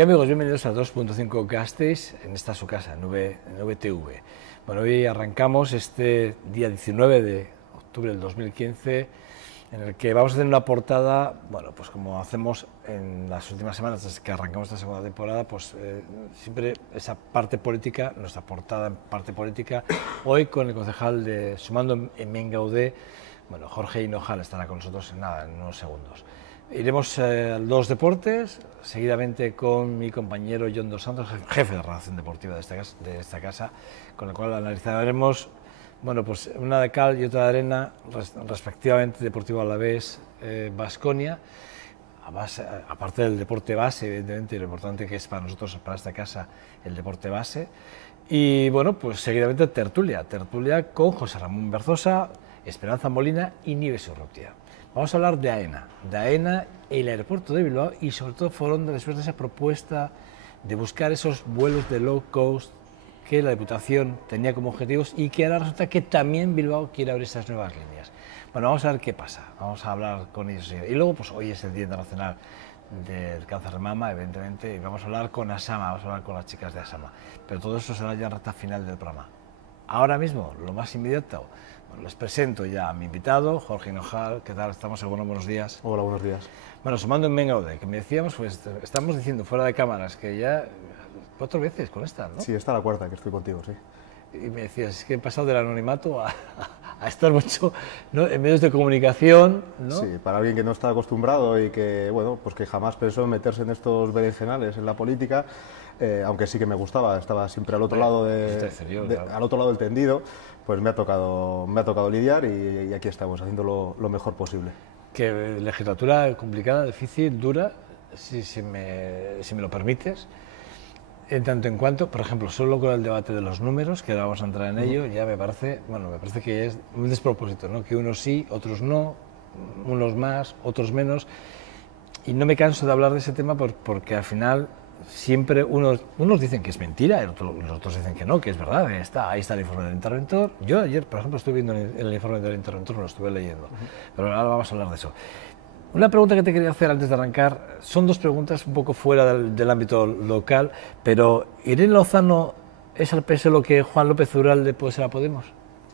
¿Qué amigos? Bienvenidos a 2.5 Gasteiz, en esta su casa, en VTV. Bueno, hoy arrancamos este día 19 de octubre del 2015, en el que vamos a tener una portada, bueno, pues como hacemos en las últimas semanas desde que arrancamos esta segunda temporada, pues siempre esa parte política, nuestra portada en parte política, hoy con el concejal de Sumando Hemen Gaude, bueno, Jorge Hinojal estará con nosotros en unos segundos. Iremos a los deportes, seguidamente con mi compañero Jon dos Santos, jefe de redacción deportiva de esta casa, con el cual analizaremos, bueno, pues una de cal y otra de arena, respectivamente Deportivo Alavés, Baskonia, aparte del deporte base, evidentemente, y lo importante que es para nosotros, para esta casa, el deporte base. Y bueno, pues seguidamente tertulia con José Ramón Berzosa, Esperanza Molina y Nieves Urrutia. Vamos a hablar de AENA y el aeropuerto de Bilbao, y sobre todo Foronda, después de esa propuesta de buscar esos vuelos de low cost que la Diputación tenía como objetivos y que ahora resulta que también Bilbao quiere abrir esas nuevas líneas. Bueno, vamos a ver qué pasa, vamos a hablar con ellos. Y luego, pues hoy es el Día Internacional del Cáncer de Mama, evidentemente, y vamos a hablar con Asama, vamos a hablar con las chicas de Asama. Pero todo eso será ya en recta final del programa. Ahora mismo, lo más inmediato, bueno, les presento ya a mi invitado, Jorge Hinojal. ¿Qué tal? ¿Estamos? Bueno, buenos días. Hola, buenos días. Bueno, Sumando Hemen Gaude, que me decíamos, pues estamos diciendo fuera de cámaras que ya 4 veces con esta, ¿no? Sí, esta es la cuarta que estoy contigo, sí. Y me decías, es que he pasado del anonimato a estar mucho, ¿no?, en medios de comunicación, ¿no? Sí, para alguien que no está acostumbrado y que, bueno, pues que jamás pensó en meterse en estos berenjenales en la política, aunque sí que me gustaba, estaba siempre al otro lado al otro lado del tendido, pues me ha tocado lidiar y aquí estamos haciendo lo mejor posible. Que legislatura complicada, difícil, dura, si me lo permites. En tanto en cuanto, por ejemplo, solo con el debate de los números, que ahora vamos a entrar en ello, ya me parece que es un despropósito, ¿no? Que unos sí, otros no, unos más, otros menos, y no me canso de hablar de ese tema porque al final siempre unos dicen que es mentira, los otros dicen que no, que es verdad, ahí está el informe del interventor. Yo ayer, por ejemplo, estuve viendo el informe del interventor, me lo estuve leyendo, pero ahora vamos a hablar de eso. Una pregunta que te quería hacer antes de arrancar, son dos preguntas un poco fuera del ámbito local, pero ¿Irene Lozano es al PS lo que Juan López Uralde puede ser a Podemos?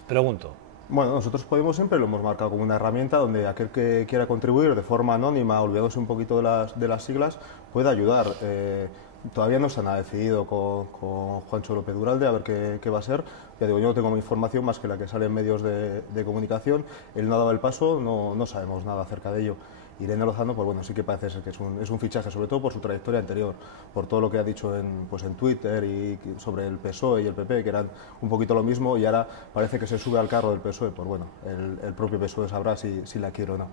Pregunto. Bueno, nosotros Podemos siempre lo hemos marcado como una herramienta donde aquel que quiera contribuir de forma anónima, olvidándose un poquito de las siglas, puede ayudar. Todavía no se ha nada decidido con Juancho López Uralde, a ver qué va a ser. Ya digo, yo no tengo información más que la que sale en medios de comunicación. Él no ha dado el paso, no sabemos nada acerca de ello. Irene Lozano, pues bueno, sí que parece ser que es un fichaje, sobre todo por su trayectoria anterior, por todo lo que ha dicho en Twitter y sobre el PSOE y el PP, que eran un poquito lo mismo, y ahora parece que se sube al carro del PSOE. Pues bueno, el propio PSOE sabrá si la quiere o no.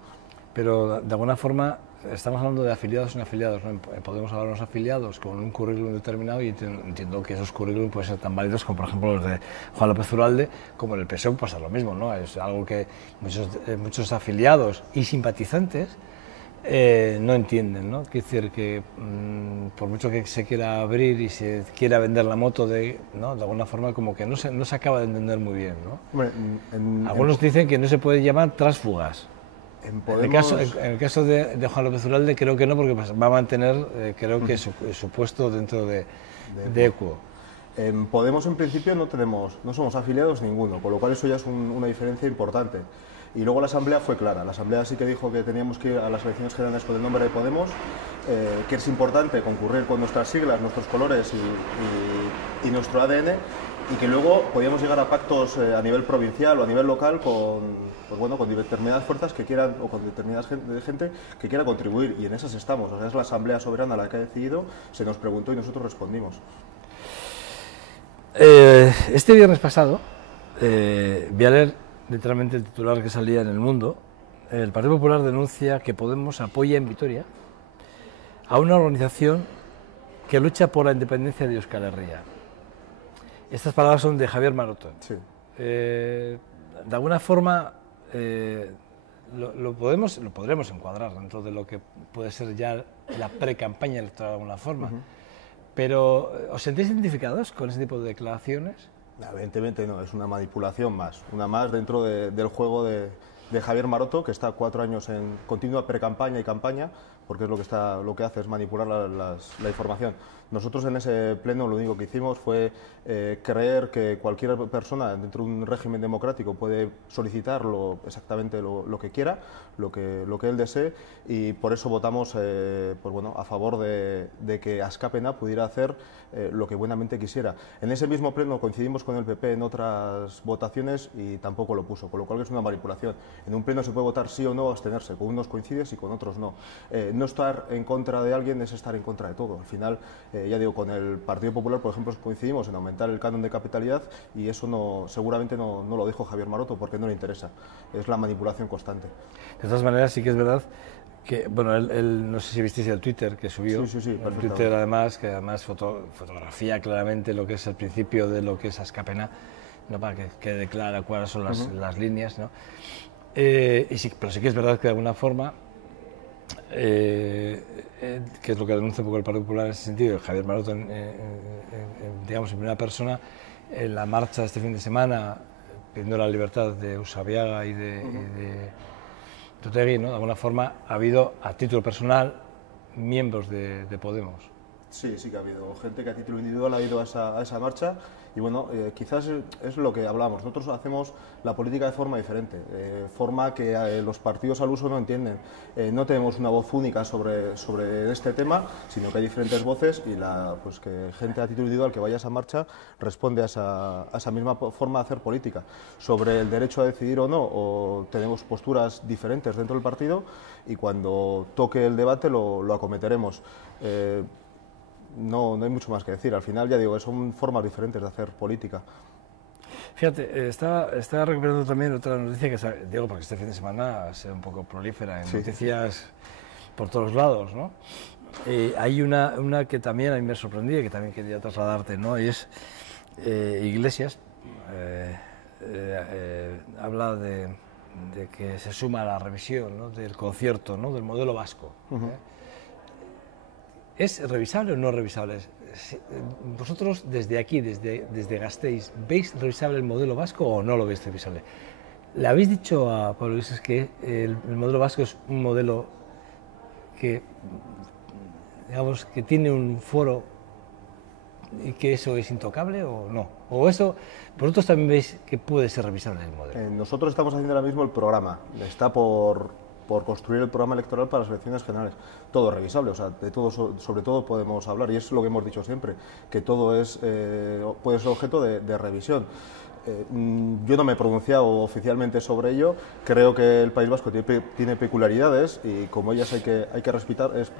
Pero de alguna forma estamos hablando de afiliados y no afiliados, ¿no? Podemos hablar de los afiliados con un currículum determinado, y entiendo que esos currículums pueden ser tan válidos como, por ejemplo, los de Juan López Uralde, como en el PSOE pasa lo mismo, ¿no? Es algo que muchos afiliados y simpatizantes no entienden, ¿no? Quiere decir que por mucho que se quiera abrir y se quiera vender la moto, ¿no?, de alguna forma como que no se acaba de entender muy bien, ¿no? Hombre, algunos dicen que no se puede llamar tránsfugas. En el caso de Juan López Uralde creo que no, porque va a mantener creo que su puesto dentro de ECUO. En Podemos en principio no somos afiliados ninguno, con lo cual eso ya es una diferencia importante. Y luego la Asamblea fue clara, la Asamblea sí que dijo que teníamos que ir a las elecciones generales con el nombre de Podemos, que es importante concurrir con nuestras siglas, nuestros colores y nuestro ADN, y que luego podíamos llegar a pactos a nivel provincial o a nivel local con determinadas fuerzas que quieran, o con determinadas gente que quiera contribuir, y en esas estamos. O sea, es la Asamblea Soberana la que ha decidido, se nos preguntó y nosotros respondimos. Este viernes pasado, vi a leer literalmente el titular que salía en El Mundo. El Partido Popular denuncia que Podemos apoya en Vitoria a una organización que lucha por la independencia de Euskal Herria. Estas palabras son de Javier Maroto. Sí. De alguna forma lo podremos encuadrar dentro de lo que puede ser ya la pre-campaña electoral de alguna forma. Pero, ¿os sentís identificados con ese tipo de declaraciones? Evidentemente no, es una manipulación más, una más dentro del juego de Javier Maroto, que está 4 años en continua pre-campaña y campaña porque es lo que hace es manipular la información. Nosotros en ese pleno lo único que hicimos fue creer que cualquier persona dentro de un régimen democrático puede solicitar exactamente lo que quiera, lo que él desee, y por eso votamos pues bueno, a favor de que Askapena pudiera hacer lo que buenamente quisiera. En ese mismo pleno coincidimos con el PP en otras votaciones y tampoco lo puso, con lo cual es una manipulación. En un pleno se puede votar sí o no o abstenerse, con unos coincides y con otros no. No estar en contra de alguien es estar en contra de todo. Al final, ya digo, con el Partido Popular, por ejemplo, coincidimos en aumentar el canon de capitalidad y eso seguramente no lo dijo Javier Maroto porque no le interesa. Es la manipulación constante. De todas maneras, sí que es verdad que, bueno, él no sé si visteis el Twitter que subió. Sí, el Twitter además, que además fotografía claramente lo que es el principio de lo que es Askapena, ¿no? Para que quede clara cuáles son las líneas, ¿no? Pero sí que es verdad que de alguna forma, que es lo que denuncia un poco el Partido Popular en ese sentido, Javier Maroto, digamos, en primera persona, en la marcha de este fin de semana, pidiendo la libertad de Usabiaga y de Otegi, ¿no? De alguna forma ha habido, a título personal, miembros de Podemos. Sí que ha habido gente que a título individual ha ido a esa marcha y bueno, quizás es lo que hablábamos. Nosotros hacemos la política de forma diferente, forma que los partidos al uso no entienden. No tenemos una voz única sobre este tema, sino que hay diferentes voces y pues que gente a título individual que vaya a esa marcha responde a esa misma forma de hacer política. Sobre el derecho a decidir o no, o tenemos posturas diferentes dentro del partido y cuando toque el debate lo acometeremos. No hay mucho más que decir. Al final, ya digo, son formas diferentes de hacer política. Fíjate, estaba recuperando también otra noticia que digo, porque este fin de semana ha sido un poco prolífera en noticias por todos lados, ¿no? Hay una que también a mí me sorprendía, que también quería trasladarte, ¿no? Y es Iglesias habla de que se suma a la revisión, ¿no? Del concierto, ¿no? Del modelo vasco. ¿Es revisable o no revisable? Vosotros desde aquí, desde Gasteiz, ¿veis revisable el modelo vasco o no lo veis revisable? Le habéis dicho a Pablo Iglesias que el modelo vasco es un modelo que, digamos, que tiene un foro y que eso es intocable o no? ¿O eso, vosotros también veis que puede ser revisable el modelo? Nosotros estamos haciendo ahora mismo el programa, está por construir el programa electoral para las elecciones generales. Todo es revisable, o sea, de todo, sobre todo podemos hablar, y es lo que hemos dicho siempre, que todo puede ser objeto de revisión. Yo no me he pronunciado oficialmente sobre ello, creo que el País Vasco tiene peculiaridades y como ellas hay que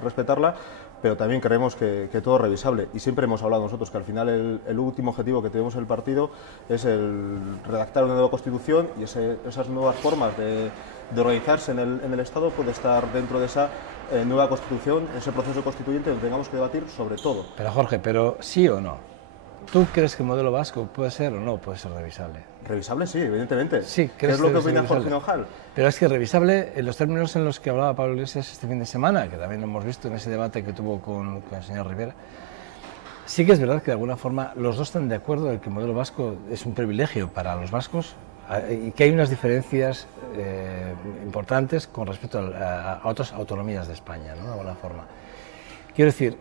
respetarla, pero también creemos que todo es revisable y siempre hemos hablado nosotros que al final el último objetivo que tenemos en el partido es el redactar una nueva constitución y esas nuevas formas de organizarse en el Estado puede estar dentro de esa nueva constitución, ese proceso constituyente donde tengamos que debatir sobre todo. Pero Jorge, ¿pero sí o no? ¿Tú crees que el modelo vasco puede ser o no puede ser revisable? Revisable sí, evidentemente. Sí, ¿Qué es lo que opina Jorge Hinojal? Pero es que revisable en los términos en los que hablaba Pablo Iglesias este fin de semana, que también lo hemos visto en ese debate que tuvo con el señor Rivera, sí que es verdad que de alguna forma los dos están de acuerdo en que el modelo vasco es un privilegio para los vascos y que hay unas diferencias importantes con respecto a otras autonomías de España, ¿no? De alguna forma. Quiero decir,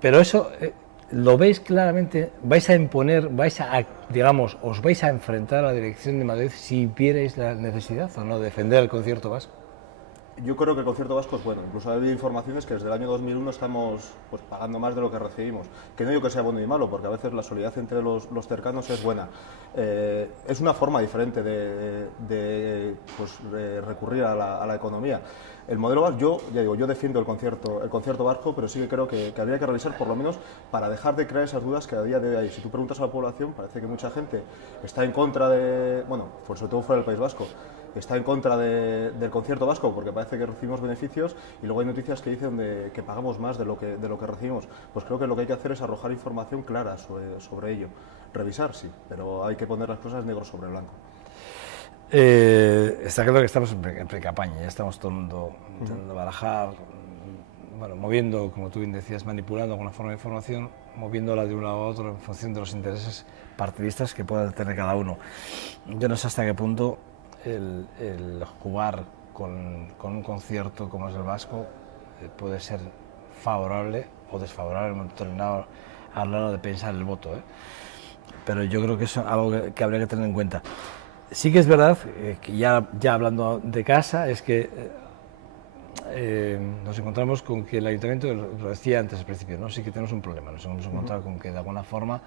pero eso... ¿Lo veis claramente? ¿Vais a imponer, digamos, os vais a enfrentar a la dirección de Madrid si vierais la necesidad o no de defender el concierto vasco? Yo creo que el concierto vasco es bueno. Incluso ha habido informaciones que desde el año 2001 estamos pues, pagando más de lo que recibimos. Que no digo que sea bueno ni malo, porque a veces la solidaridad entre los cercanos es buena. Es una forma diferente de recurrir a la economía. El modelo vasco, yo defiendo el concierto vasco, pero sí que creo que habría que revisar por lo menos para dejar de crear esas dudas que a día de hoy hay. Si tú preguntas a la población, parece que mucha gente está en contra pues sobre todo fuera del País Vasco, está en contra del concierto vasco porque parece que recibimos beneficios y luego hay noticias que dicen que pagamos más de lo que recibimos. Pues creo que lo que hay que hacer es arrojar información clara sobre ello. Revisar, sí, pero hay que poner las cosas negro sobre blanco. Está claro que estamos en pre-campaña, ya estamos todo el mundo intentando barajar, bueno, moviendo, como tú bien decías, manipulando alguna forma de información, moviéndola de un lado a otro en función de los intereses partidistas que pueda tener cada uno. Yo no sé hasta qué punto el jugar con un concierto como es el vasco puede ser favorable o desfavorable en un momento determinado a la hora de pensar el voto, pero yo creo que eso es algo que habría que tener en cuenta. Sí que es verdad que ya hablando de casa, es que nos encontramos con que el ayuntamiento, lo decía antes al principio, ¿no? Sí que tenemos un problema, nos hemos encontrado con que de alguna forma,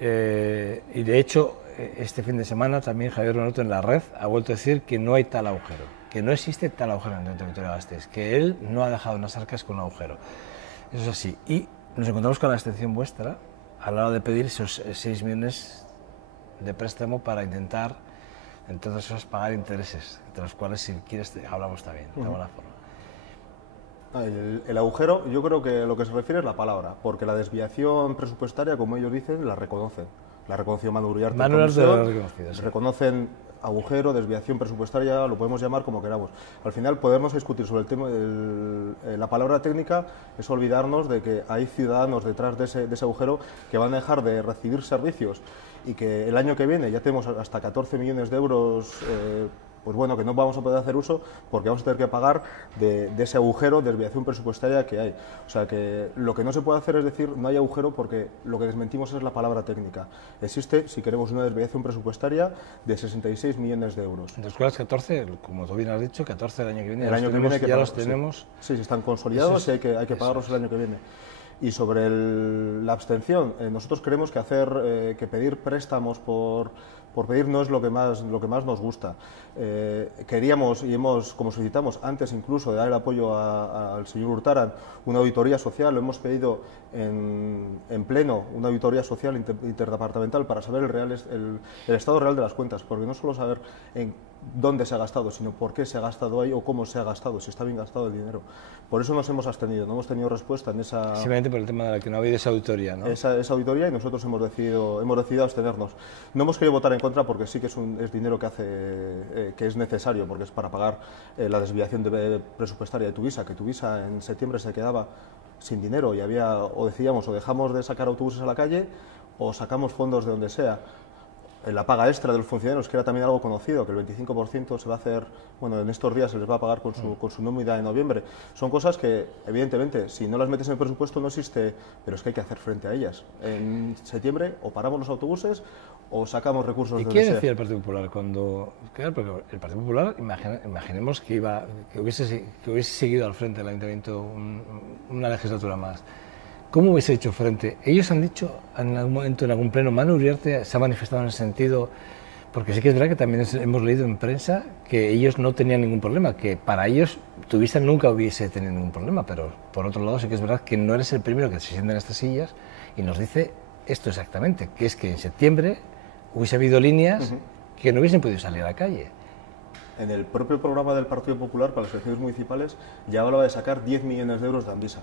y de hecho este fin de semana también Javier Benotto en la red ha vuelto a decir que no hay tal agujero, que no existe tal agujero en el territorio de Gasteiz, que él no ha dejado unas arcas con un agujero. Eso es así. Y nos encontramos con la abstención vuestra a la hora de pedir esos 6 millones de préstamo para intentar, entre otras cosas, pagar intereses, de los cuales, si quieres, hablamos también, de alguna forma. El agujero, yo creo que lo que se refiere es la palabra, porque la desviación presupuestaria, como ellos dicen, la reconocen. La reconoció Manu Uriarte. Manu Uriarte lo ha reconocido, sí. Reconocen agujero, desviación presupuestaria, lo podemos llamar como queramos. Al final, podemos discutir sobre el tema, la palabra técnica es olvidarnos de que hay ciudadanos detrás de ese agujero que van a dejar de recibir servicios y que el año que viene ya tenemos hasta 14 millones de euros pues bueno, que no vamos a poder hacer uso porque vamos a tener que pagar de ese agujero, desviación presupuestaria que hay. O sea que lo que no se puede hacer es decir no hay agujero porque lo que desmentimos es la palabra técnica. Existe, si queremos, una desviación presupuestaria de 66 millones de euros. De los cuales 14, como tú bien has dicho, 14 el año que viene. El año que viene ya los tenemos. Sí, están consolidados y hay que pagarlos el año que viene. Y sobre la abstención, nosotros creemos que pedir préstamos por pedir no es lo que más nos gusta. Queríamos y como solicitamos antes incluso de dar el apoyo al señor Urtaran, una auditoría social, lo hemos pedido en pleno, una auditoría social interdepartamental para saber el estado real de las cuentas, porque no solo saber en dónde se ha gastado, sino por qué se ha gastado ahí o cómo se ha gastado, si está bien gastado el dinero. Por eso nos hemos abstenido, no hemos tenido respuesta en esa... Simplemente por el tema de la que no ha habido esa auditoría, ¿no? Esa auditoría, y nosotros hemos decidido abstenernos. No hemos querido votar en contra porque sí que es dinero que es necesario, porque es para pagar la desviación presupuestaria de Tuvisa, que Tuvisa en septiembre se quedaba sin dinero y o decíamos o dejamos de sacar autobuses a la calle o sacamos fondos de donde sea. La paga extra de los funcionarios, que era también algo conocido, que el 25% se va a hacer, bueno, en estos días se les va a pagar con su nómina de noviembre. Son cosas que, evidentemente, si no las metes en el presupuesto no existe, pero es que hay que hacer frente a ellas. En septiembre o paramos los autobuses o sacamos recursos de donde sea. ¿Y qué decía el Partido Popular cuando...? Claro, porque el Partido Popular, imaginemos que hubiese seguido al frente del Ayuntamiento una legislatura más. ¿Cómo hubiese hecho frente? Ellos han dicho en algún momento, en algún pleno, Manu Uriarte se ha manifestado en ese sentido, porque sí que es verdad que también hemos leído en prensa que ellos no tenían ningún problema, que para ellos Tuvisa nunca hubiese tenido ningún problema, pero por otro lado sí que es verdad que no eres el primero que se sienta en estas sillas y nos dice esto exactamente, que es que en septiembre hubiese habido líneas que no hubiesen podido salir a la calle. En el propio programa del Partido Popular para las elecciones municipales ya hablaba de sacar 10 millones de euros de Ambisa.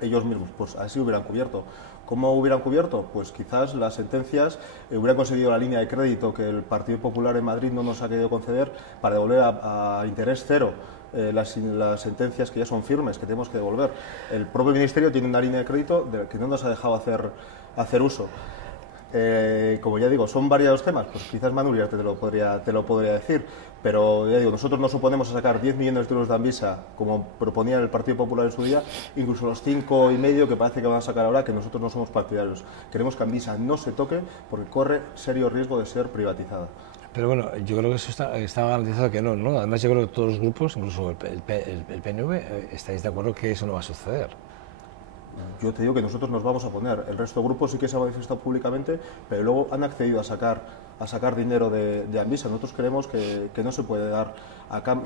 Ellos mismos, pues así hubieran cubierto. ¿Cómo hubieran cubierto? Pues quizás las sentencias hubieran conseguido la línea de crédito que el Partido Popular en Madrid no nos ha querido conceder para devolver a interés cero las sentencias que ya son firmes, que tenemos que devolver. El propio Ministerio tiene una línea de crédito que no nos ha dejado hacer uso. Como ya digo, son varios temas, pues quizás Manu Uriarte te lo podría decir, pero ya digo, nosotros nos suponemos a sacar 10 millones de euros de Ambisa, como proponía el Partido Popular en su día, incluso los 5,5 que parece que van a sacar ahora, que nosotros no somos partidarios. Queremos que Ambisa no se toque porque corre serio riesgo de ser privatizada. Pero bueno, yo creo que eso está garantizado que no, ¿no? Además yo creo que todos los grupos, incluso el PNV, estáis de acuerdo que eso no va a suceder. Yo te digo que nosotros nos vamos a poner. El resto de grupos sí que se ha manifestado públicamente, pero luego han accedido a sacar dinero de Ambisa. Nosotros creemos que no se puede dar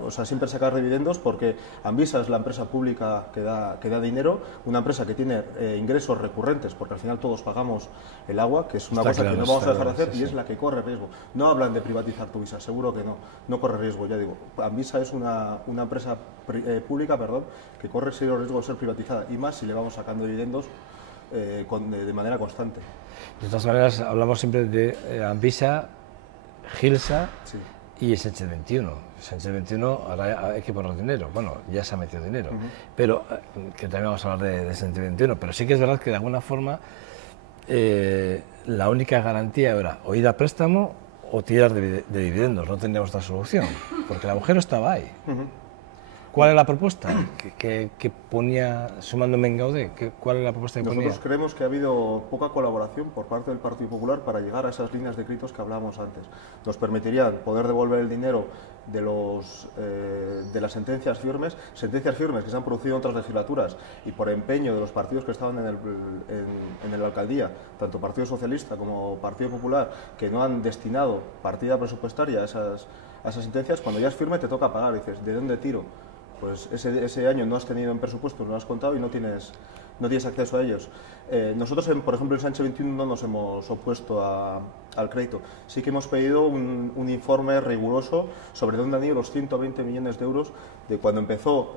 o sea, siempre sacar dividendos, porque Ambisa es la empresa pública que da dinero, una empresa que tiene ingresos recurrentes, porque al final todos pagamos el agua, que es una cosa que no vamos a dejar de hacer, y es la que corre riesgo. No hablan de privatizar Tuvisa, seguro que no corre riesgo, ya digo. Ambisa es una empresa pública, que corre serio riesgo de ser privatizada, y más si le vamos sacando dividendos de manera constante. De todas maneras, hablamos siempre de Ambisa, Gilsa y Sánchez 21. Sánchez 21, ahora hay que poner dinero. Bueno, ya se ha metido dinero, pero que también vamos a hablar de Sánchez 21. Pero sí que es verdad que de alguna forma la única garantía era o ir a préstamo o tirar de dividendos. No teníamos otra solución, porque el agujero estaba ahí. ¿Cuál es la propuesta que ponía Sumando Mengaude? ¿Cuál es la propuesta que ponía? Nosotros creemos que ha habido poca colaboración por parte del Partido Popular para llegar a esas líneas de créditos que hablábamos antes. Nos permitirían poder devolver el dinero de las sentencias firmes que se han producido en otras legislaturas y por empeño de los partidos que estaban en la alcaldía, tanto Partido Socialista como Partido Popular, que no han destinado partida presupuestaria a esas sentencias. Cuando ya es firme te toca pagar, dices, ¿de dónde tiro? Pues ese año no has tenido en presupuesto, no lo has contado y no tienes acceso a ellos. Nosotros, por ejemplo, en Sánchez 21 no nos hemos opuesto al crédito. Sí que hemos pedido un informe riguroso sobre dónde han ido los 120 millones de euros de cuando empezó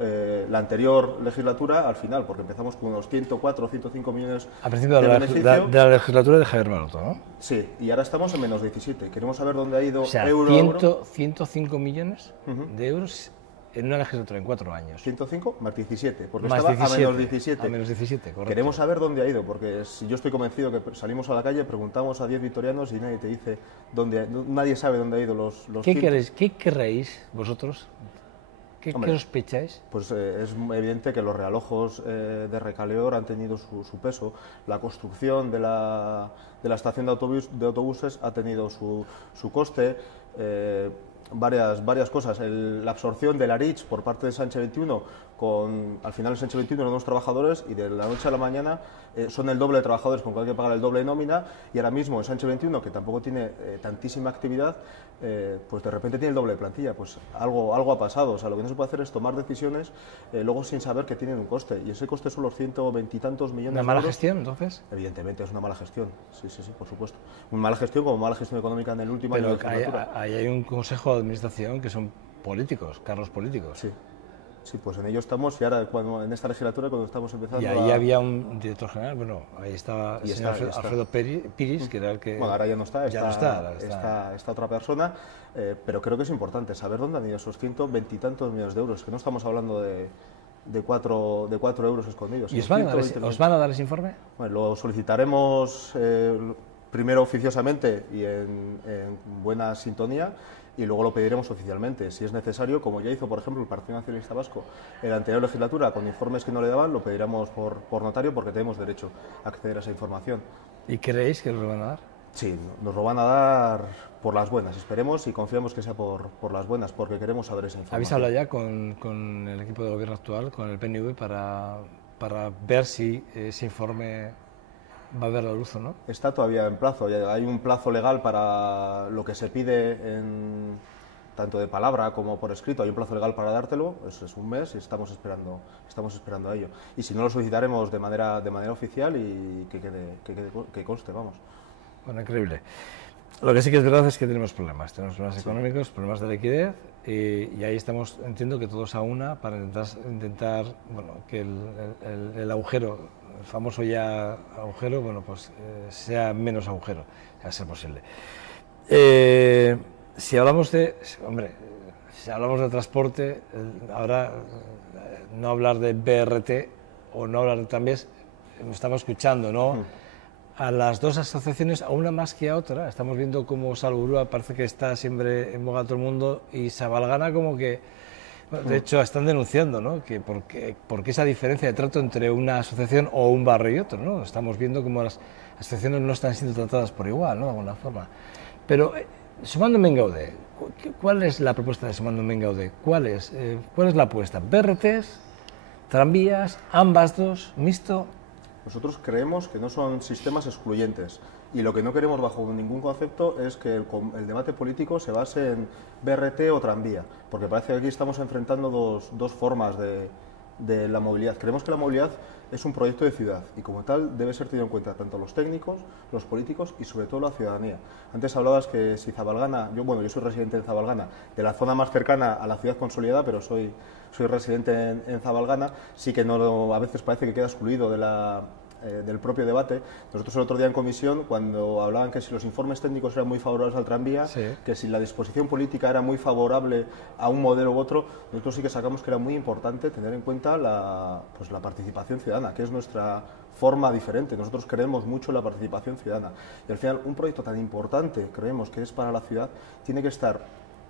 la anterior legislatura al final, porque empezamos con unos 104 o 105 millones al principio de la legislatura de Javier Maroto, ¿no? Sí, y ahora estamos en menos 17. Queremos saber dónde ha ido o sea, euro. 105 millones de euros en una legislatura, en 4 años. 105 más 17, porque más estaba 17, a menos 17. A menos 17, correcto. Queremos saber dónde ha ido, porque si yo estoy convencido que salimos a la calle, preguntamos a 10 vitorianos y nadie te dice nadie sabe dónde ha ido los ¿Qué querréis vosotros? ¿Qué sospecháis? Pues es evidente que los realojos de Recaleor han tenido su peso. La construcción de la estación de autobuses ha tenido su coste. Varias cosas. La absorción de la RICH por parte de Sánchez 21, al final el Sánchez 21 eran unos trabajadores y de la noche a la mañana son el doble de trabajadores con que hay que pagar el doble de nómina, y ahora mismo el Sánchez 21, que tampoco tiene tantísima actividad, pues de repente tiene el doble de plantilla. Pues algo ha pasado. O sea, lo que no se puede hacer es tomar decisiones luego sin saber que tienen un coste, y ese coste son los 120 y tantos millones de euros. ¿Una mala gestión, entonces? Evidentemente es una mala gestión, sí, por supuesto. Una mala gestión como mala gestión económica en el último año de legislatura. Ahí hay un consejo de administración que son políticos, cargos políticos. Sí, pues en ello estamos, y ahora en esta legislatura, cuando estamos empezando. Y ahí había un director general, bueno, ahí estaba el señor Alfredo Piris, que era el que. Bueno, ahora ya no está, está otra persona, pero creo que es importante saber dónde han ido esos 120 y tantos millones de euros, que no estamos hablando de 4 euros escondidos. ¿Y os van a dar ese informe? Bueno, lo solicitaremos primero oficiosamente y en buena sintonía, y luego lo pediremos oficialmente. Si es necesario, como ya hizo, por ejemplo, el Partido Nacionalista Vasco en la anterior legislatura, con informes que no le daban, lo pediremos por notario, porque tenemos derecho a acceder a esa información. ¿Y creéis que os lo van a dar? Sí, nos lo van a dar por las buenas. Esperemos y confiamos que sea por las buenas, porque queremos saber esa información. ¿Habéis hablado ya con el equipo de gobierno actual, con el PNV, para ver si ese informe va a ver la luz o no? Está todavía en plazo. Hay un plazo legal para lo que se pide, tanto de palabra como por escrito. Hay un plazo legal para dártelo, es un mes, y estamos esperando a ello. Y si no, lo solicitaremos de manera oficial y que conste, vamos. Bueno, increíble. Lo que sí que es verdad es que tenemos problemas económicos, problemas de liquidez, y ahí estamos, entiendo que todos a una, para intentar bueno, que el agujero, el famoso ya agujero, bueno, pues sea menos agujero, a ser posible. Si hablamos de transporte, ahora no hablar de BRT o no hablar de tranvías, estamos escuchando, ¿no? A las dos asociaciones, a una más que a otra. Estamos viendo cómo Salburua parece que está siempre en boga a todo el mundo, y Sabalgana como que, bueno, de hecho, están denunciando, ¿no? Que por qué esa diferencia de trato entre una asociación o un barrio y otro, ¿no? Estamos viendo cómo las asociaciones no están siendo tratadas por igual, ¿no? De alguna forma. Pero Sumando Mengaude, ¿cuál es la propuesta de Sumando Mengaude? ¿Cuál es la apuesta? ¿BRTs, tranvías, ambas dos, mixto? Nosotros creemos que no son sistemas excluyentes, y lo que no queremos bajo ningún concepto es que el debate político se base en BRT o tranvía, porque parece que aquí estamos enfrentando dos formas de la movilidad. Creemos que la movilidad es un proyecto de ciudad, y como tal debe ser tenido en cuenta tanto los técnicos, los políticos y sobre todo la ciudadanía. Antes hablabas que si Zabalgana, yo soy residente en Zabalgana, de la zona más cercana a la ciudad consolidada, pero soy residente en Zabalgana, sí que a veces parece que queda excluido del propio debate. Nosotros el otro día en comisión, cuando hablaban que si los informes técnicos eran muy favorables al tranvía, sí, que si la disposición política era muy favorable a un modelo u otro, nosotros sí que sacamos que era muy importante tener en cuenta la participación ciudadana, que es nuestra forma diferente. Nosotros creemos mucho en la participación ciudadana, y al final un proyecto tan importante, creemos que es para la ciudad, tiene que estar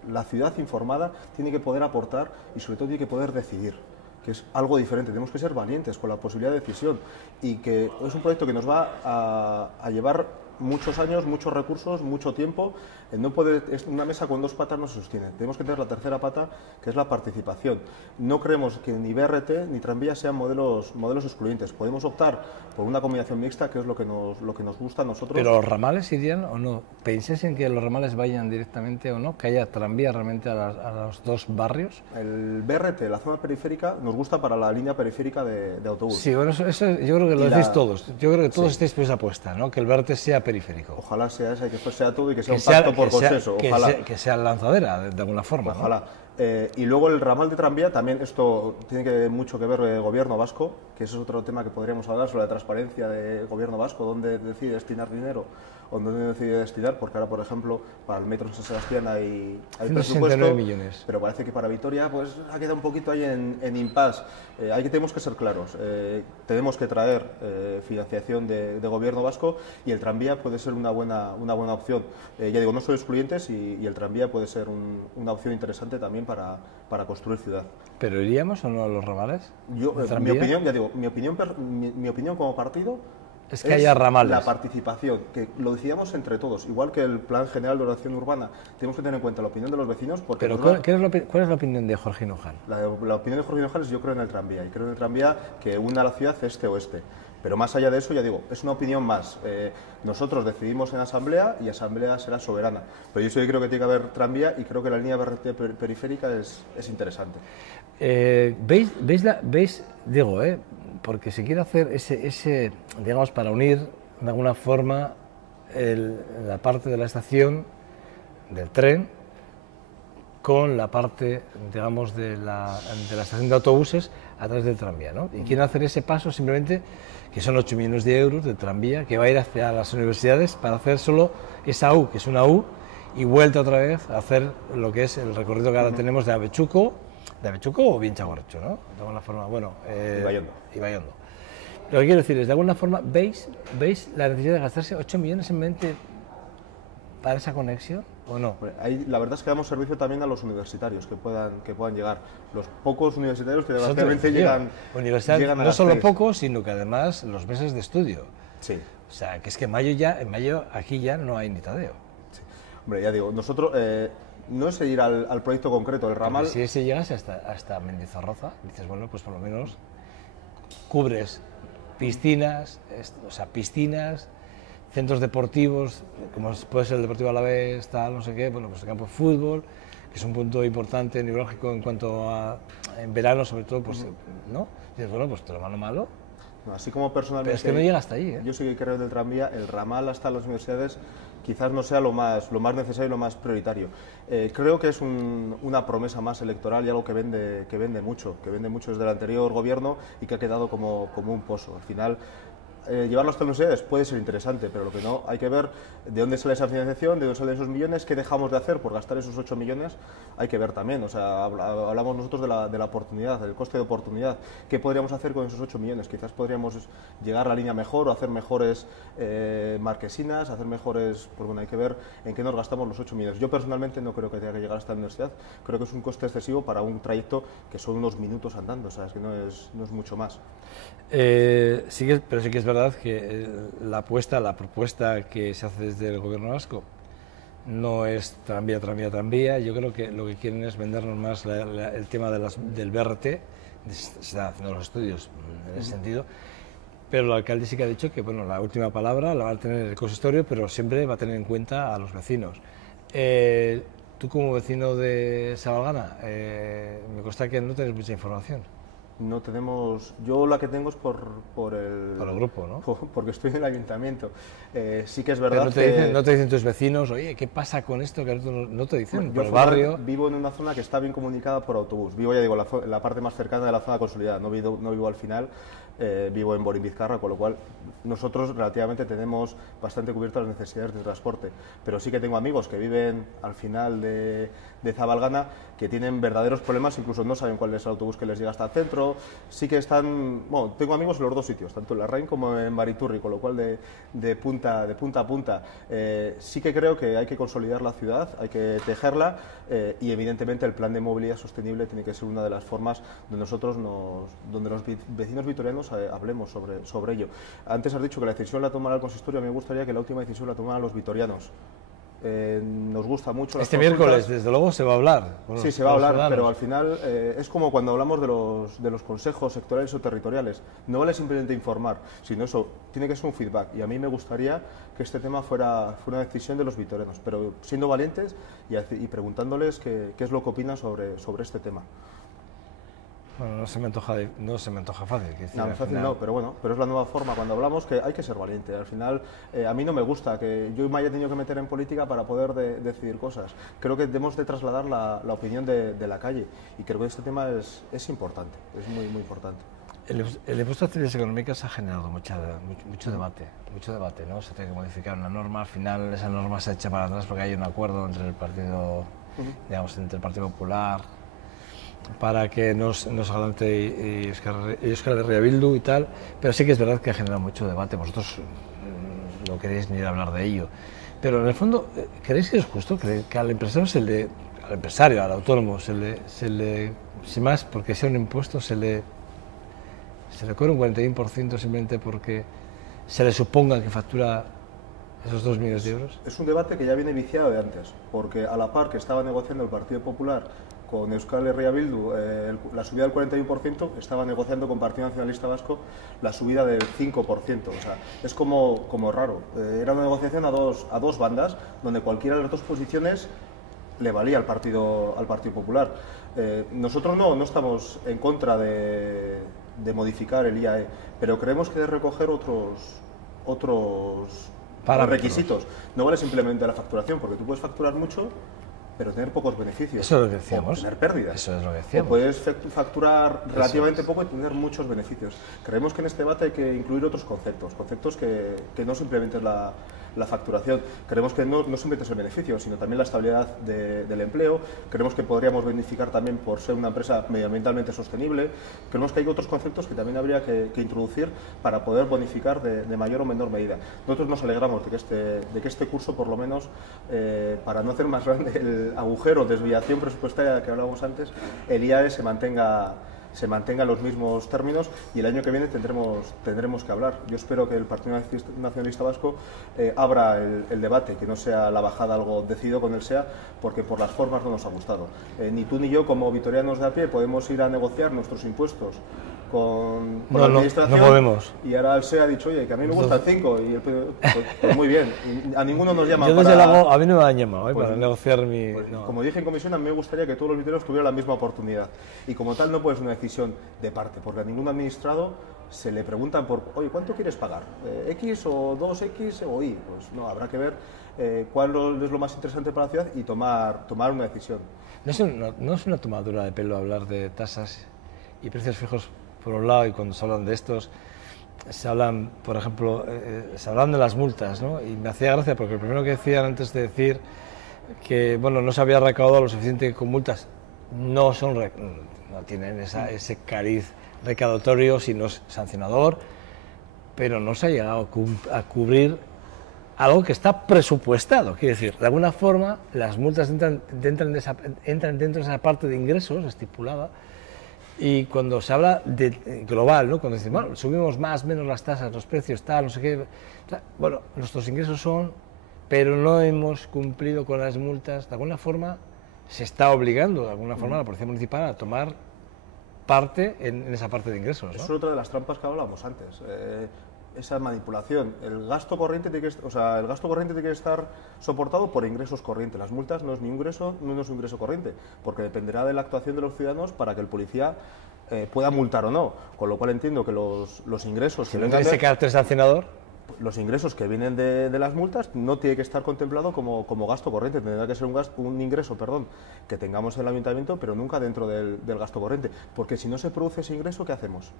la ciudad informada tiene que poder aportar y sobre todo tiene que poder decidir, que es algo diferente. Tenemos que ser valientes con la posibilidad de decisión y que es un proyecto que nos va a llevar muchos años, muchos recursos, mucho tiempo. No puede, es una mesa con 2 patas no se sostiene. Tenemos que tener la tercera pata, que es la participación. No creemos que ni BRT ni tranvía sean modelos excluyentes. Podemos optar por una combinación mixta, que es lo que nos gusta a nosotros. ¿Pero los ramales irían o no? ¿Pensáis en que los ramales vayan directamente o no? ¿Que haya tranvía realmente a los 2 barrios? El BRT, la zona periférica, nos gusta para la línea periférica de autobús. Sí, bueno, eso yo creo que lo decís todos. Yo creo que todos estáis por esa apuesta, ¿no? Que el BRT sea periférico. Ojalá sea esa y que sea todo y que sea un pacto por consenso. Ojalá. Que sea lanzadera, de alguna forma. Ojalá. ¿no? Y luego el ramal de tranvía, también esto tiene mucho que ver el gobierno vasco, que ese es otro tema que podríamos hablar sobre la transparencia del gobierno vasco, dónde decide destinar dinero o dónde decide destinar, porque ahora, por ejemplo, para el metro de San Sebastián hay presupuesto, millones. Pero parece que para Vitoria pues ha quedado un poquito ahí en impasse. Tenemos que ser claros, tenemos que traer financiación de gobierno vasco y el tranvía puede ser una buena opción. Ya digo, no son excluyentes y el tranvía puede ser una opción interesante también para construir ciudad. ¿Pero iríamos o no a los ramales? Mi opinión, ya digo, mi opinión como partido es que haya ramales. La participación, que lo decidamos entre todos, igual que el Plan General de Ordenación Urbana, tenemos que tener en cuenta la opinión de los vecinos. Porque ¿Pero cuál es la opinión de Jorge Hinojal? La opinión de Jorge Hinojal es: yo creo en el tranvía, y creo en el tranvía que una la ciudad este-oeste. Pero más allá de eso, ya digo, es una opinión más. Nosotros decidimos en asamblea y asamblea será soberana. Pero yo sí creo que tiene que haber tranvía y creo que la línea BRT periférica es interesante. ¿Veis, digo, porque se quiere hacer ese, digamos, para unir de alguna forma la parte de la estación del tren con la parte, digamos, de la estación de autobuses a través del tranvía, ¿no? Y quieren hacer ese paso simplemente, que son 8 millones de euros de tranvía, que va a ir hacia las universidades para hacer solo esa U, que es una U, y vuelta otra vez a hacer lo que es el recorrido que ahora tenemos de Avechuco o Bienchagorcho, ¿no? De alguna forma, bueno... Y Baiondo. Lo que quiero decir es, de alguna forma, ¿veis la necesidad de gastarse 8 millones en mente para esa conexión o no? Ahí, la verdad es que damos servicio también a los universitarios que puedan llegar. Los pocos universitarios que desgraciadamente llegan a no solo pocos, sino que además los meses de estudio. Sí. O sea, que es que en mayo aquí ya no hay ni Tadeo. Sí. Hombre, ya digo, nosotros... no es ir al proyecto concreto, el ramal... Porque si llegase hasta Mendizorroza, dices, bueno, pues por lo menos cubres piscinas, centros deportivos, como puede ser el Deportivo Alavés, tal, no sé qué, bueno, pues el campo de fútbol, que es un punto importante neurálgico en cuanto a, en verano sobre todo, pues, ¿no? Dices, bueno, pues lo malo. No, así como personalmente... Pero es que no llega hasta ahí, ¿eh? Yo sí que creo en el tranvía, el ramal hasta las universidades quizás no sea lo más necesario y lo más prioritario. Creo que es una promesa más electoral y algo que vende mucho desde el anterior gobierno y que ha quedado como un pozo. Al final, llevarlo hasta las universidades puede ser interesante, pero lo que no, hay que ver de dónde sale esa financiación, de dónde salen esos millones, qué dejamos de hacer por gastar esos 8 millones, hay que ver también. O sea, hablamos nosotros de la oportunidad, del coste de oportunidad. ¿Qué podríamos hacer con esos 8 millones? Quizás podríamos llegar a la línea mejor o hacer mejores marquesinas, hacer mejores... Pues bueno, hay que ver en qué nos gastamos los 8 millones. Yo personalmente no creo que tenga que llegar hasta la universidad, creo que es un coste excesivo para un trayecto que son unos minutos andando, o sea, es que no es mucho más. Pero sí que es verdad que la propuesta que se hace desde el gobierno vasco no es tranvía. Yo creo que lo que quieren es vendernos más el tema del BRT, se están haciendo los estudios en ese sentido, pero el alcalde sí que ha dicho que bueno, la última palabra la va a tener el consistorio, pero siempre va a tener en cuenta a los vecinos. Tú como vecino de Sabalgana, me consta que no tienes mucha información. No tenemos, yo la que tengo es por el grupo, ¿no? Porque estoy en el ayuntamiento. Sí que es verdad. Pero no te dicen tus vecinos, oye, ¿qué pasa con esto? Que no te dicen, por el barrio. Vivo en una zona que está bien comunicada por autobús. Vivo, ya digo, en la parte más cercana de la zona consolidada. No vivo al final, vivo en Borin, Vizcarra, con lo cual nosotros relativamente tenemos bastante cubiertas las necesidades de transporte, pero sí que tengo amigos que viven al final de Zabalgana que tienen verdaderos problemas, incluso no saben cuál es el autobús que les llega hasta el centro. Sí que están, bueno, tengo amigos en los dos sitios, tanto en Larraín como en Mariturri, con lo cual de punta a punta. Sí que creo que hay que consolidar la ciudad, hay que tejerla, y evidentemente el plan de movilidad sostenible tiene que ser una de las formas donde nosotros donde los vecinos vitorianos hablemos sobre ello. Antes has dicho que la decisión la tomará el consistorio, a mí me gustaría que la última decisión la tomaran los vitorianos. Nos gusta mucho este miércoles, desde luego, se va a hablar. Sí, se va a hablar, pero al final es como cuando hablamos de los consejos sectoriales o territoriales. No vale simplemente informar, sino eso, tiene que ser un feedback. Y a mí me gustaría que este tema fuera una decisión de los vitorianos, pero siendo valientes y preguntándoles qué es lo que opinan sobre este tema. Bueno, no se me antoja fácil. No, fácil no, pero bueno, pero es la nueva forma cuando hablamos, que hay que ser valiente. Al final, a mí no me gusta que yo me haya tenido que meter en política para poder decidir cosas. Creo que debemos de trasladar la opinión de la calle, y creo que este tema es importante, es muy, muy importante. El impuesto de actividades económicas ha generado mucho debate, ¿no? Se tiene que modificar una norma, al final esa norma se echa para atrás porque hay un acuerdo entre el Partido, digamos, entre el Partido Popular, para que nos adelante y Euskal Herria Bildu y tal, pero sí que es verdad que ha generado mucho debate. Vosotros no queréis ni ir a hablar de ello, pero en el fondo, ¿creéis que es justo que al empresario, al autónomo, sin más, porque sea un impuesto, se le cobre un 41% simplemente porque se le suponga que factura esos 2 millones de euros? Es un debate que ya viene viciado de antes, porque a la par que estaba negociando el Partido Popular con Euskal Herria Bildu la subida del 41%, estaba negociando con Partido Nacionalista Vasco la subida del 5%. O sea, es como raro. Era una negociación a dos bandas, donde cualquiera de las dos posiciones le valía al Partido Popular. Nosotros no estamos en contra de modificar el IAE, pero creemos que debe recoger otros requisitos. No vale simplemente la facturación, porque tú puedes facturar mucho, pero tener pocos beneficios. Eso es lo que decíamos. O tener pérdidas. Eso es lo que decíamos. O puedes facturar relativamente poco y tener muchos beneficios. Creemos que en este debate hay que incluir otros conceptos que no simplemente es la facturación. Creemos que no simplemente es el beneficio, sino también la estabilidad del empleo. Creemos que podríamos bonificar también por ser una empresa medioambientalmente sostenible. Creemos que hay otros conceptos que también habría que introducir para poder bonificar de mayor o menor medida. Nosotros nos alegramos de que este curso, por lo menos, para no hacer más grande el agujero, desviación presupuestaria que hablábamos antes, el IAE se mantenga en los mismos términos, y el año que viene tendremos que hablar. Yo espero que el Partido Nacionalista Vasco abra el debate, que no sea la bajada algo decidido con el SEA, porque por las formas no nos ha gustado. Ni tú ni yo, como vitorianos de a pie, podemos ir a negociar nuestros impuestos con la administración. No podemos. Y ahora el SEA ha dicho, oye, que a mí me gusta el 5, y pues muy bien. Y a ninguno nos llama yo desde luego, a mí no me han llamado para negociar mi... Pues, no. Como dije en comisión, a mí me gustaría que todos los vitorianos tuvieran la misma oportunidad. Y como tal no puede ser una decisión de parte, porque a ningún administrado se le preguntan por, oye, ¿cuánto quieres pagar? ¿X o 2X o Y? Pues no, habrá que ver cuál es lo más interesante para la ciudad y tomar una decisión. No es una tomadura de pelo hablar de tasas y precios fijos por un lado, y cuando se hablan de estos, se hablan, por ejemplo, se hablan de las multas, ¿no? Y me hacía gracia porque lo primero que decían antes de decir que, bueno, no se había recaudado lo suficiente con multas, no tienen ese cariz recaudatorio, sino sancionador, pero no se ha llegado a cubrir algo que está presupuestado. Quiere decir, de alguna forma, las multas entran dentro de esa parte de ingresos estipulada, y cuando se habla de global, ¿no? Cuando dicen, bueno, subimos más, menos las tasas, los precios, tal, no sé qué, bueno, nuestros ingresos son, pero no hemos cumplido con las multas. De alguna forma se está obligando, de alguna forma, a la Policía Municipal a tomar parte en esa parte de ingresos, ¿no? Es otra de las trampas que hablábamos antes. Esa manipulación. El gasto corriente tiene que estar soportado por ingresos corrientes. Las multas no es un ingreso corriente, porque dependerá de la actuación de los ciudadanos para que el policía pueda multar o no. Con lo cual entiendo que los ingresos que vengan ese carácter sancionador, los ingresos que vienen de las multas no tiene que estar contemplado como gasto corriente. Tendrá que ser un ingreso, que tengamos en el ayuntamiento, pero nunca dentro del gasto corriente, porque si no se produce ese ingreso, ¿qué hacemos?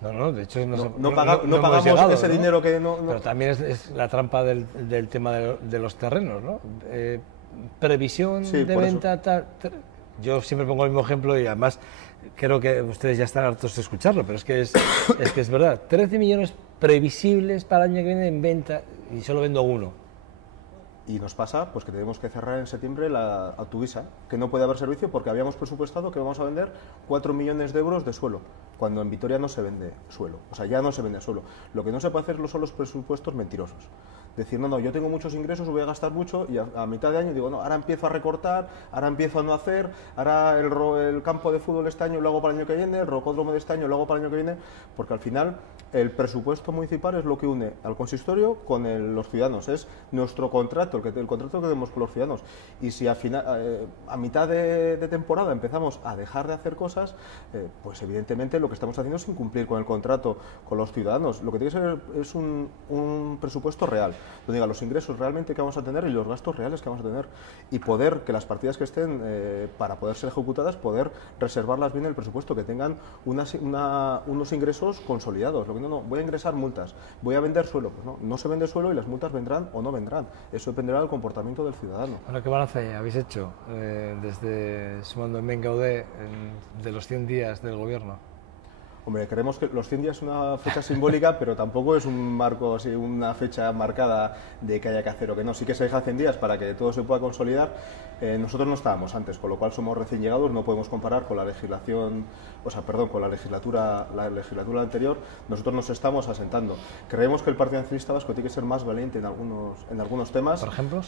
No, de hecho no pagamos llegado, ese dinero que no... Pero también es la trampa del tema de los terrenos, ¿no? Previsión de venta, yo siempre pongo el mismo ejemplo y además creo que ustedes ya están hartos de escucharlo, pero es que es verdad. 13 millones previsibles para el año que viene en venta y solo vendo uno. Y nos pasa pues que tenemos que cerrar en septiembre la Autovisa, que no puede haber servicio porque habíamos presupuestado que vamos a vender 4 millones de euros de suelo, cuando en Vitoria no se vende suelo, o sea, ya no se vende suelo. Lo que no se puede hacer son los presupuestos mentirosos. Decir, no, yo tengo muchos ingresos, voy a gastar mucho y a mitad de año digo, no, ahora empiezo a recortar, ahora empiezo a no hacer, ahora el campo de fútbol este año lo hago para el año que viene, el rocódromo de este año lo hago para el año que viene, porque al final el presupuesto municipal es lo que une al consistorio con los ciudadanos, es nuestro contrato, el contrato que tenemos con los ciudadanos. Y si a mitad de temporada empezamos a dejar de hacer cosas, pues evidentemente lo que estamos haciendo es incumplir con el contrato con los ciudadanos. Lo que tiene que ser es un presupuesto real, donde diga los ingresos realmente que vamos a tener y los gastos reales que vamos a tener, y poder que las partidas que estén para poder ser ejecutadas, poder reservarlas bien en el presupuesto, que tengan unos ingresos consolidados. Lo que no, voy a ingresar multas, voy a vender suelo, pues no se vende suelo y las multas vendrán o no vendrán, eso dependerá del comportamiento del ciudadano. Bueno, ¿qué balance habéis hecho desde Sumando en Ben Gaudé de los 100 días del gobierno? Hombre, creemos que los 100 días es una fecha simbólica, pero tampoco es un marco, así, una fecha marcada de que haya que hacer o que no. Sí que se deja 100 días para que todo se pueda consolidar. Nosotros no estábamos antes, con lo cual somos recién llegados, no podemos comparar con la legislación, con la legislatura anterior. Nosotros nos estamos asentando. Creemos que el Partido Nacionalista Vasco tiene que ser más valiente en algunos temas. ¿Por ejemplo?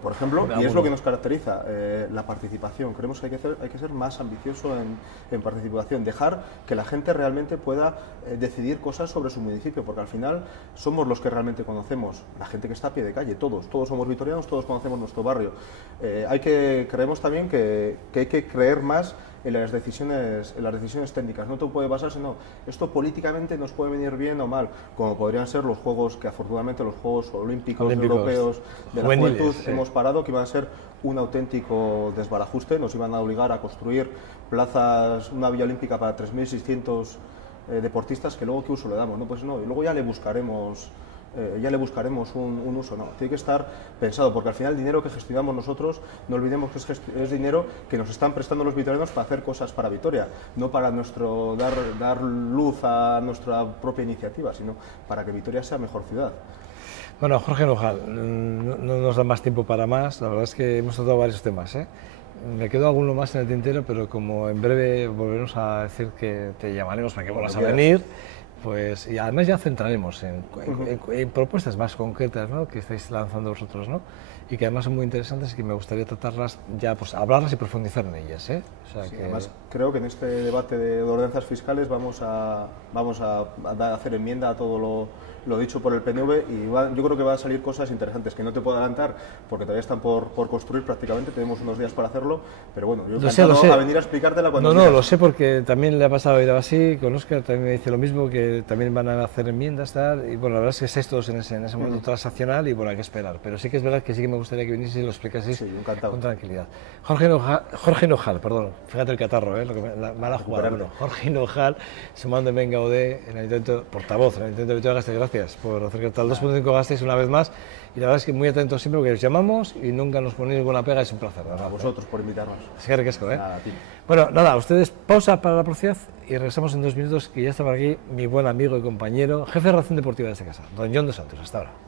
Por ejemplo, y es lo que nos caracteriza, la participación. Creemos que hay que ser más ambicioso en participación, dejar que la gente realmente pueda decidir cosas sobre su municipio, porque al final somos los que realmente conocemos, la gente que está a pie de calle, todos somos vitorianos, todos conocemos nuestro barrio. Creemos también que hay que creer más en las decisiones técnicas. No todo puede basarse, esto políticamente nos puede venir bien o mal, como podrían ser los juegos, que afortunadamente los Juegos Olímpicos Europeos de la Juventud hemos parado, que iban a ser un auténtico desbarajuste, nos iban a obligar a construir plazas, una villa olímpica para 3.600 deportistas, que luego qué uso le damos, pues no, y luego ya le buscaremos un uso. No, tiene que estar pensado, porque al final el dinero que gestionamos nosotros, no olvidemos que es dinero que nos están prestando los vitorianos para hacer cosas para Vitoria, no para dar luz a nuestra propia iniciativa, sino para que Vitoria sea mejor ciudad. Bueno, Jorge Nojal, no nos da más tiempo para más, la verdad es que hemos tratado varios temas, Me quedó alguno más en el tintero, pero como en breve volveremos a decir que te llamaremos para que vuelvas a venir, pues, y además ya centraremos en propuestas más concretas, ¿no?, que estáis lanzando vosotros, ¿no?, y que además son muy interesantes y que me gustaría tratarlas, ya pues hablarlas y profundizar en ellas, O sea, sí, además creo que en este debate de ordenanzas fiscales vamos a hacer enmienda a todo lo dicho por el PNV, y yo creo que van a salir cosas interesantes que no te puedo adelantar porque todavía están por construir prácticamente, tenemos unos días para hacerlo, pero bueno, yo encantado a venir a explicártela cuando quieras. Lo sé porque también le ha pasado a ir así, con Óscar también me dice lo mismo, que también van a hacer enmiendas, tal, y bueno, la verdad es que estáis todos en ese momento transaccional y bueno, hay que esperar, pero sí que es verdad que sí que me gustaría que vinieseis y lo explicaseis con tranquilidad. Jorge Nojal, perdón, fíjate el catarro, la mala jugada. Bueno, Jorge Nojal, Sumando en Ben Gaudé, en el Ayuntamiento, portavoz en el Ayuntamiento de Vitoria-Gasteiz, gracias por acercarte al 2.5 Gasteiz una vez más, y la verdad es que muy atentos siempre porque os llamamos y nunca nos ponéis ninguna pega, es un placer. A vosotros por invitarnos. Es que ricasco, Nada, a ti. Bueno, nada, ustedes pausa para la publicidad y regresamos en 2 minutos, que ya está por aquí mi buen amigo y compañero, jefe de redacción deportiva de esta casa, don Jon dos Santos. Hasta ahora.